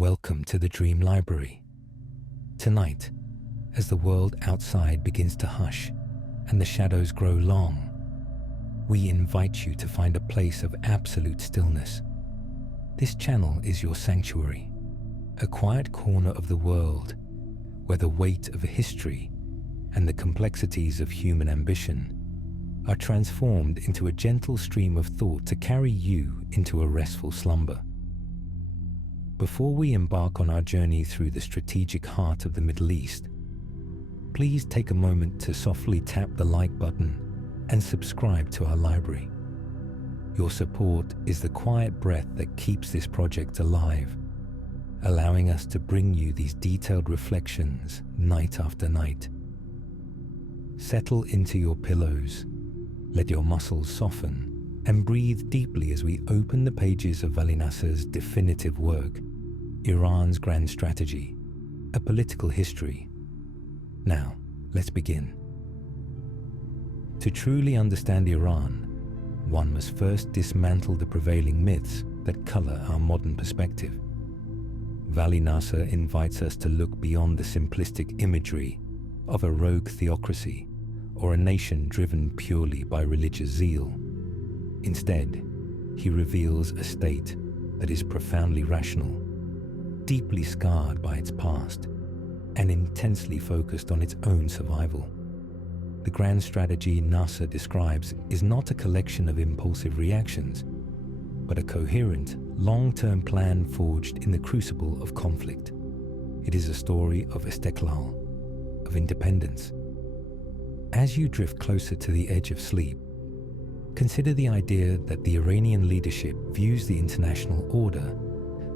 Welcome to the Dream Library. Tonight, as the world outside begins to hush and the shadows grow long, we invite you to find a place of absolute stillness. This channel is your sanctuary, a quiet corner of the world where the weight of history and the complexities of human ambition are transformed into a gentle stream of thought to carry you into a restful slumber. Before we embark on our journey through the strategic heart of the Middle East, please take a moment to softly tap the like button and subscribe to our library. Your support is the quiet breath that keeps this project alive, allowing us to bring you these detailed reflections night after night. Settle into your pillows, let your muscles soften, and breathe deeply as we open the pages of Vali Nasser's definitive work, Iran's Grand Strategy, A Political History. Now, let's begin. To truly understand Iran, one must first dismantle the prevailing myths that color our modern perspective. Vali Nasser invites us to look beyond the simplistic imagery of a rogue theocracy or a nation driven purely by religious zeal. Instead, he reveals a state that is profoundly rational, deeply scarred by its past, and intensely focused on its own survival. The grand strategy Nasser describes is not a collection of impulsive reactions, but a coherent, long-term plan forged in the crucible of conflict. It is a story of istiqlal, of independence. As you drift closer to the edge of sleep, consider the idea that the Iranian leadership views the international order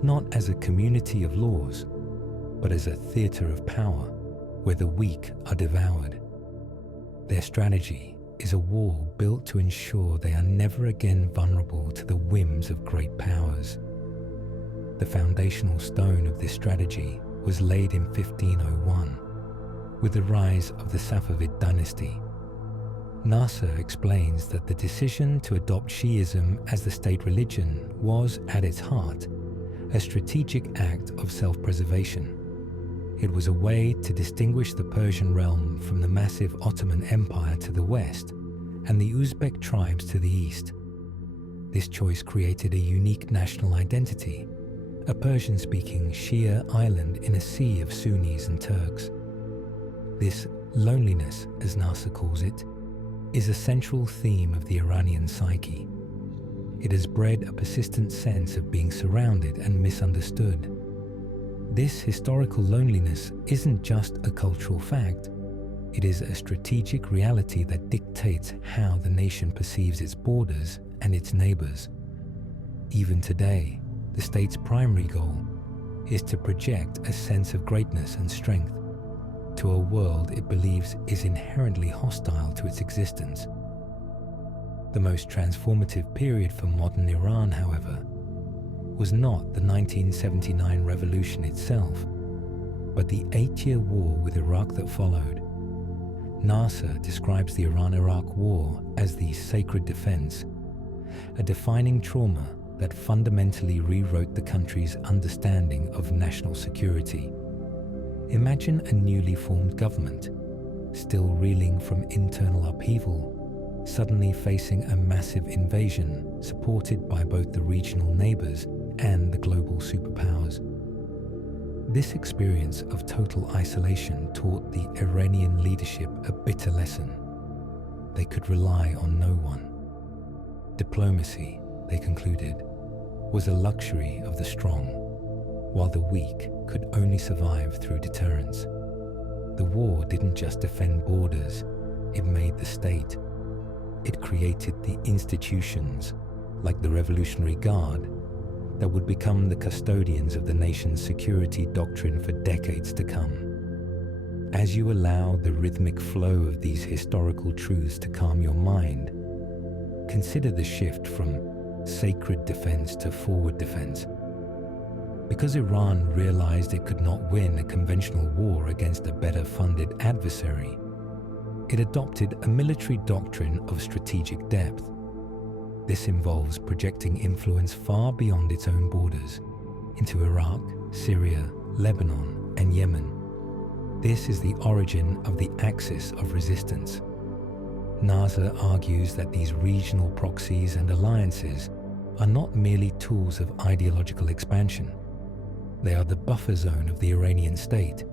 not as a community of laws, but as a theater of power where the weak are devoured. Their strategy is a wall built to ensure they are never again vulnerable to the whims of great powers. The foundational stone of this strategy was laid in 1501 with the rise of the Safavid dynasty. Nasser explains that the decision to adopt Shi'ism as the state religion was, at its heart, a strategic act of self-preservation. It was a way to distinguish the Persian realm from the massive Ottoman Empire to the west and the Uzbek tribes to the east. This choice created a unique national identity, a Persian-speaking Shia island in a sea of Sunnis and Turks. This loneliness, as Nasser calls it, is a central theme of the Iranian psyche. It has bred a persistent sense of being surrounded and misunderstood. This historical loneliness isn't just a cultural fact, it is a strategic reality that dictates how the nation perceives its borders and its neighbors. Even today, the state's primary goal is to project a sense of greatness and strength to a world it believes is inherently hostile to its existence. The most transformative period for modern Iran, however, was not the 1979 revolution itself, but the 8-year war with Iraq that followed. Nasser describes the Iran-Iraq War as the sacred defense, a defining trauma that fundamentally rewrote the country's understanding of national security. Imagine a newly formed government, still reeling from internal upheaval, suddenly facing a massive invasion supported by both the regional neighbors and the global superpowers. This experience of total isolation taught the Iranian leadership a bitter lesson. They could rely on no one. Diplomacy, they concluded, was a luxury of the strong, while the weak could only survive through deterrence. The war didn't just defend borders, it made the state. It created the institutions, like the Revolutionary Guard, that would become the custodians of the nation's security doctrine for decades to come. As you allow the rhythmic flow of these historical truths to calm your mind, consider the shift from sacred defense to forward defense. Because Iran realized it could not win a conventional war against a better-funded adversary, it adopted a military doctrine of strategic depth. This involves projecting influence far beyond its own borders, into Iraq, Syria, Lebanon, and Yemen. This is the origin of the axis of resistance. NASA argues that these regional proxies and alliances are not merely tools of ideological expansion. They are the buffer zone of the Iranian state.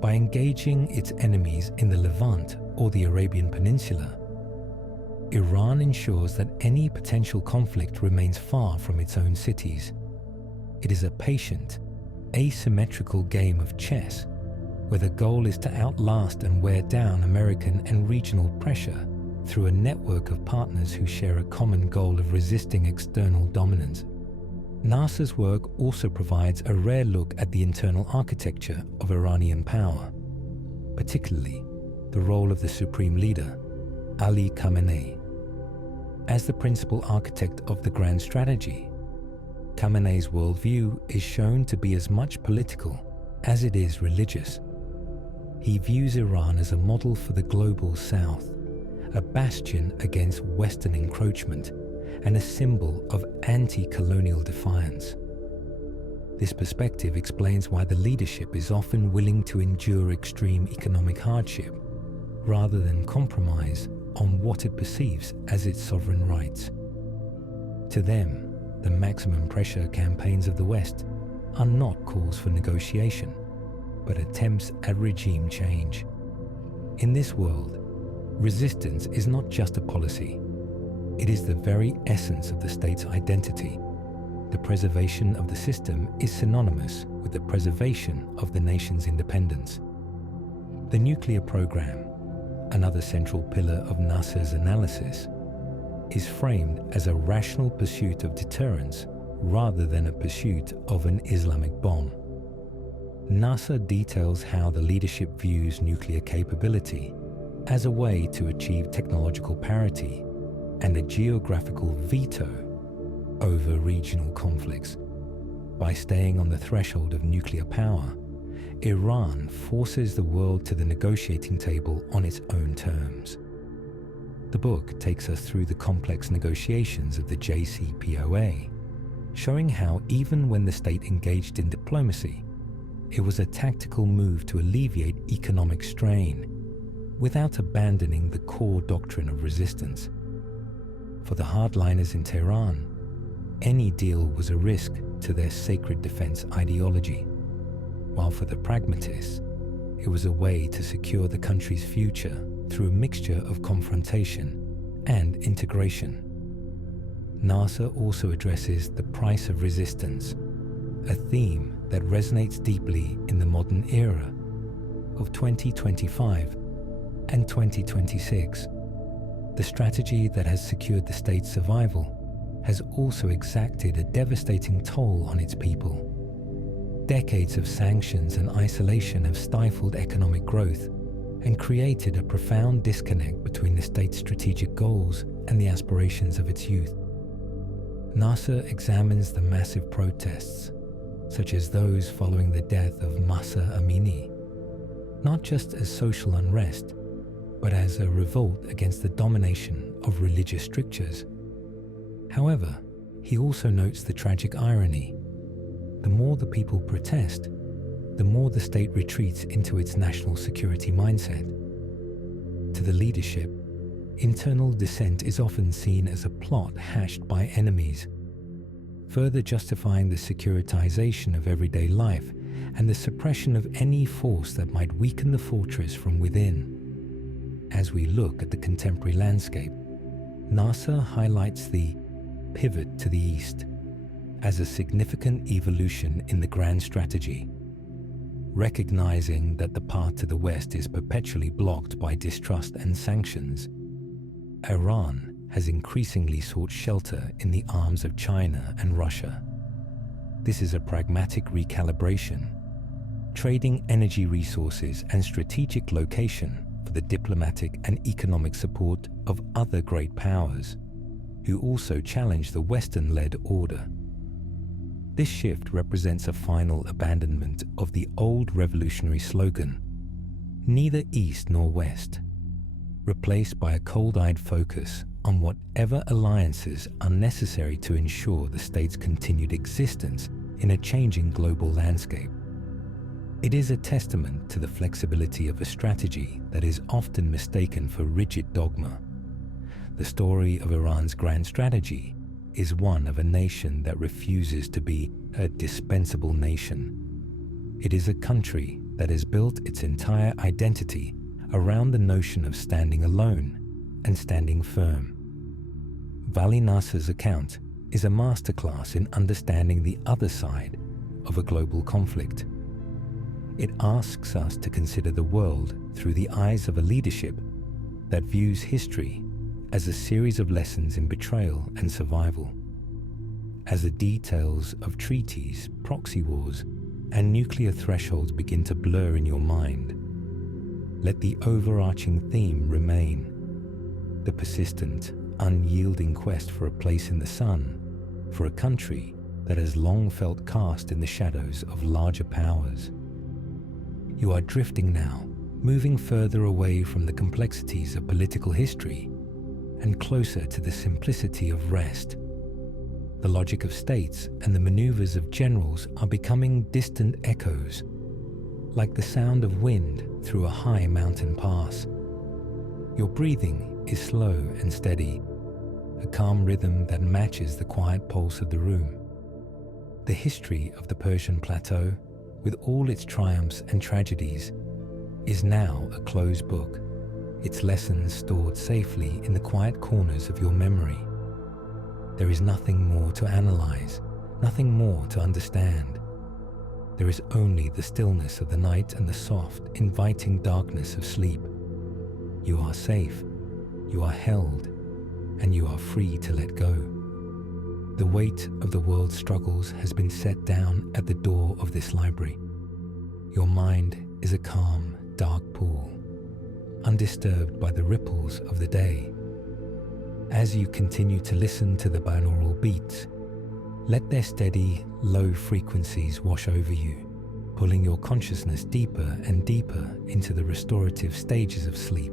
By engaging its enemies in the Levant or the Arabian Peninsula, Iran ensures that any potential conflict remains far from its own cities. It is a patient, asymmetrical game of chess where the goal is to outlast and wear down American and regional pressure through a network of partners who share a common goal of resisting external dominance. NASA's work also provides a rare look at the internal architecture of Iranian power, particularly the role of the supreme leader, Ali Khamenei. As the principal architect of the grand strategy, Khamenei's worldview is shown to be as much political as it is religious. He views Iran as a model for the global South, a bastion against Western encroachment, and a symbol of anti-colonial defiance. This perspective explains why the leadership is often willing to endure extreme economic hardship rather than compromise on what it perceives as its sovereign rights. To them, the maximum pressure campaigns of the West are not calls for negotiation, but attempts at regime change. In this world, resistance is not just a policy. It is the very essence of the state's identity. The preservation of the system is synonymous with the preservation of the nation's independence. The nuclear program, another central pillar of NASA's analysis, is framed as a rational pursuit of deterrence rather than a pursuit of an Islamic bomb. NASA details how the leadership views nuclear capability as a way to achieve technological parity and a geographical veto over regional conflicts. By staying on the threshold of nuclear power, Iran forces the world to the negotiating table on its own terms. The book takes us through the complex negotiations of the JCPOA, showing how even when the state engaged in diplomacy, it was a tactical move to alleviate economic strain without abandoning the core doctrine of resistance. For the hardliners in Tehran, any deal was a risk to their sacred defense ideology, while for the pragmatists, it was a way to secure the country's future through a mixture of confrontation and integration. NASA also addresses the price of resistance, a theme that resonates deeply in the modern era of 2025 and 2026. The strategy that has secured the state's survival has also exacted a devastating toll on its people. Decades of sanctions and isolation have stifled economic growth and created a profound disconnect between the state's strategic goals and the aspirations of its youth. NASA examines the massive protests, such as those following the death of Mahsa Amini, not just as social unrest, but as a revolt against the domination of religious strictures. However, he also notes the tragic irony. The more the people protest, the more the state retreats into its national security mindset. To the leadership, internal dissent is often seen as a plot hatched by enemies, further justifying the securitization of everyday life and the suppression of any force that might weaken the fortress from within. As we look at the contemporary landscape, NASA highlights the pivot to the east as a significant evolution in the grand strategy, recognizing that the path to the west is perpetually blocked by distrust and sanctions. Iran has increasingly sought shelter in the arms of China and Russia. This is a pragmatic recalibration, trading energy resources and strategic location for the diplomatic and economic support of other great powers, who also challenge the Western-led order. This shift represents a final abandonment of the old revolutionary slogan, "Neither East nor West," replaced by a cold-eyed focus on whatever alliances are necessary to ensure the state's continued existence in a changing global landscape. It is a testament to the flexibility of a strategy that is often mistaken for rigid dogma. The story of Iran's grand strategy is one of a nation that refuses to be a dispensable nation. It is a country that has built its entire identity around the notion of standing alone and standing firm. Vali Nasr's account is a masterclass in understanding the other side of a global conflict. It asks us to consider the world through the eyes of a leadership that views history as a series of lessons in betrayal and survival. As the details of treaties, proxy wars, and nuclear thresholds begin to blur in your mind, let the overarching theme remain: the persistent, unyielding quest for a place in the sun, for a country that has long felt cast in the shadows of larger powers. You are drifting now, moving further away from the complexities of political history and closer to the simplicity of rest. The logic of states and the maneuvers of generals are becoming distant echoes, like the sound of wind through a high mountain pass. Your breathing is slow and steady, a calm rhythm that matches the quiet pulse of the room. The history of the Persian plateau, with all its triumphs and tragedies, is now a closed book, its lessons stored safely in the quiet corners of your memory. There is nothing more to analyze, nothing more to understand. There is only the stillness of the night and the soft, inviting darkness of sleep. You are safe, you are held, and you are free to let go. The weight of the world's struggles has been set down at the door of this library. Your mind is a calm, dark pool, undisturbed by the ripples of the day. As you continue to listen to the binaural beats, let their steady, low frequencies wash over you, pulling your consciousness deeper and deeper into the restorative stages of sleep.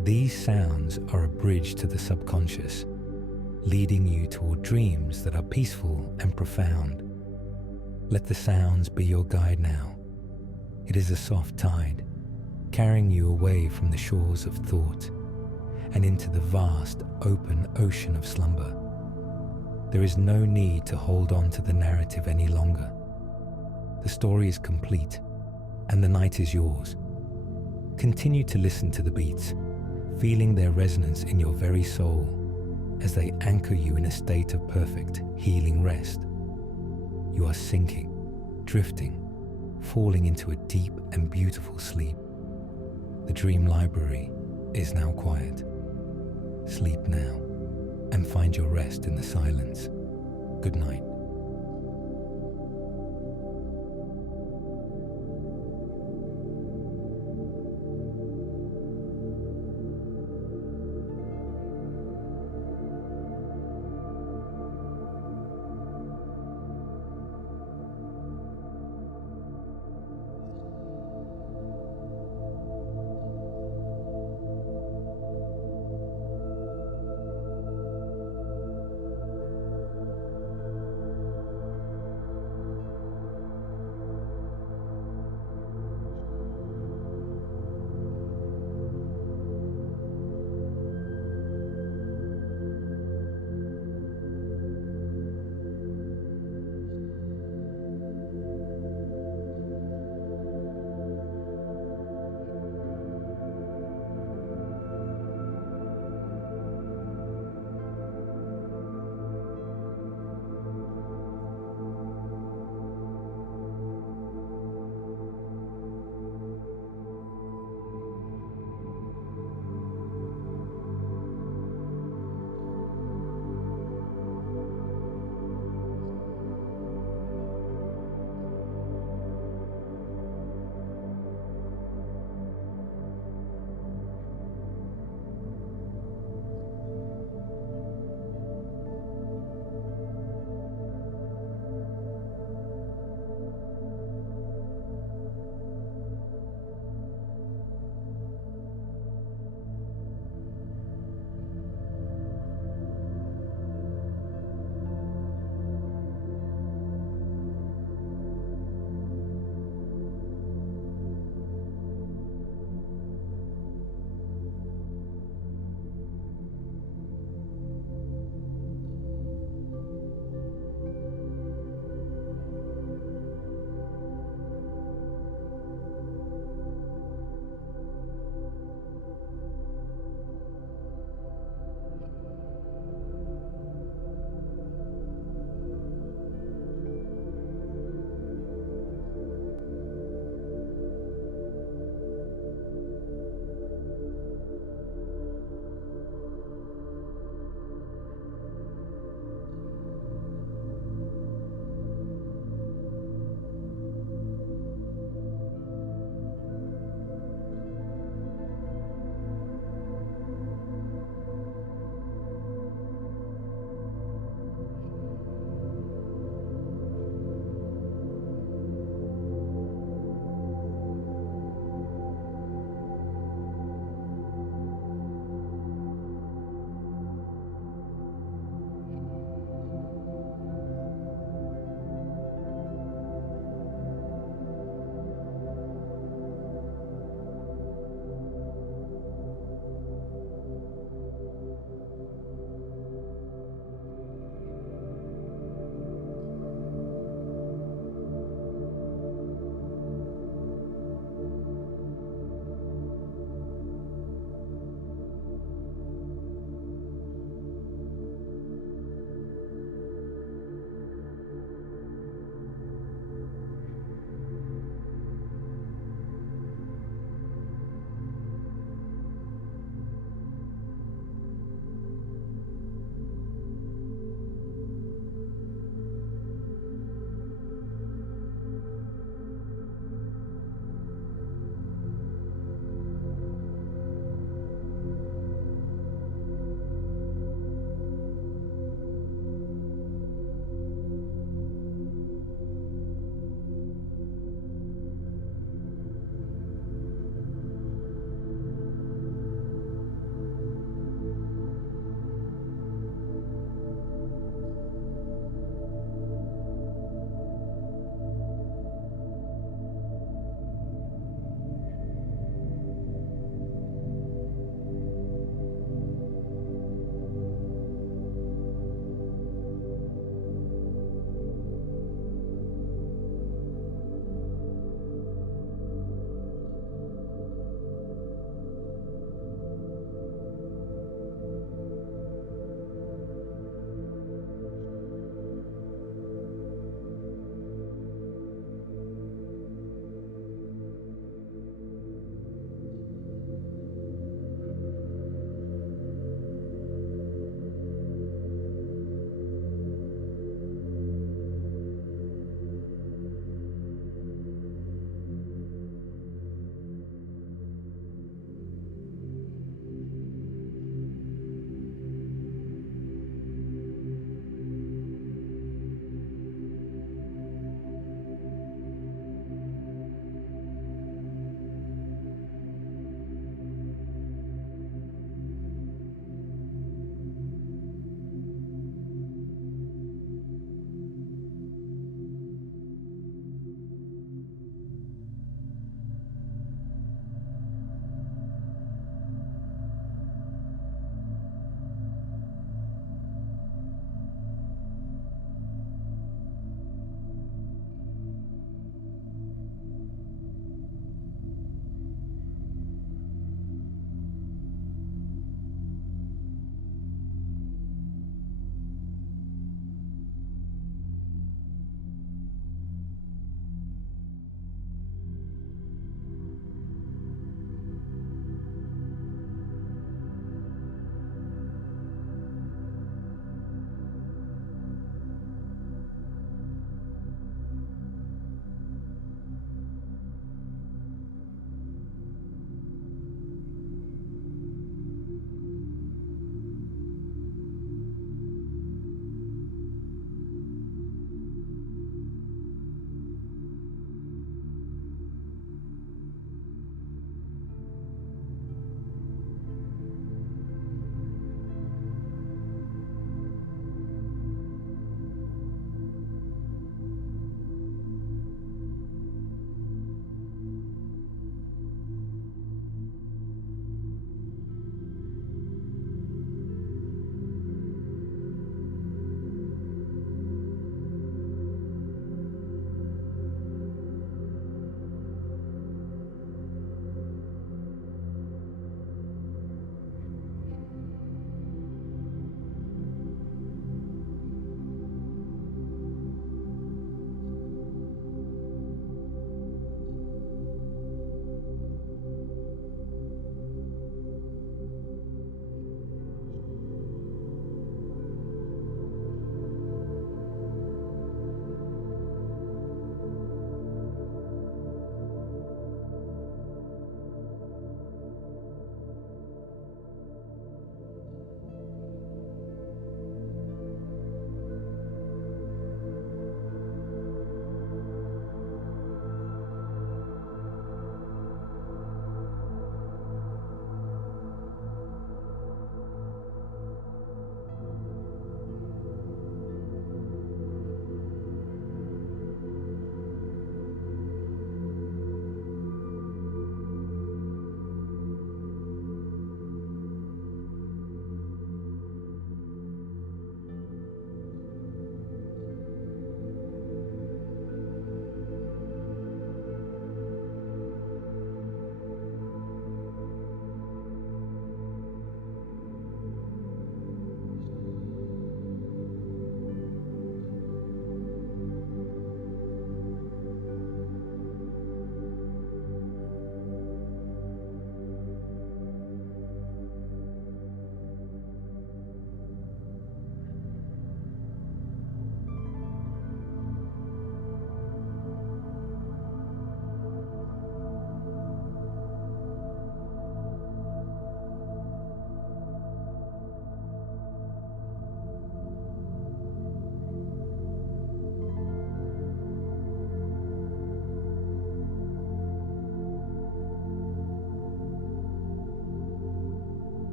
These sounds are a bridge to the subconscious, leading you toward dreams that are peaceful and profound. Let the sounds be your guide now. It is a soft tide, carrying you away from the shores of thought and into the vast, open ocean of slumber. There is no need to hold on to the narrative any longer. The story is complete, and the night is yours. Continue to listen to the beats, feeling their resonance in your very soul as they anchor you in a state of perfect, healing rest. You are sinking, drifting, falling into a deep and beautiful sleep. The dream library is now quiet. Sleep now and find your rest in the silence. Good night.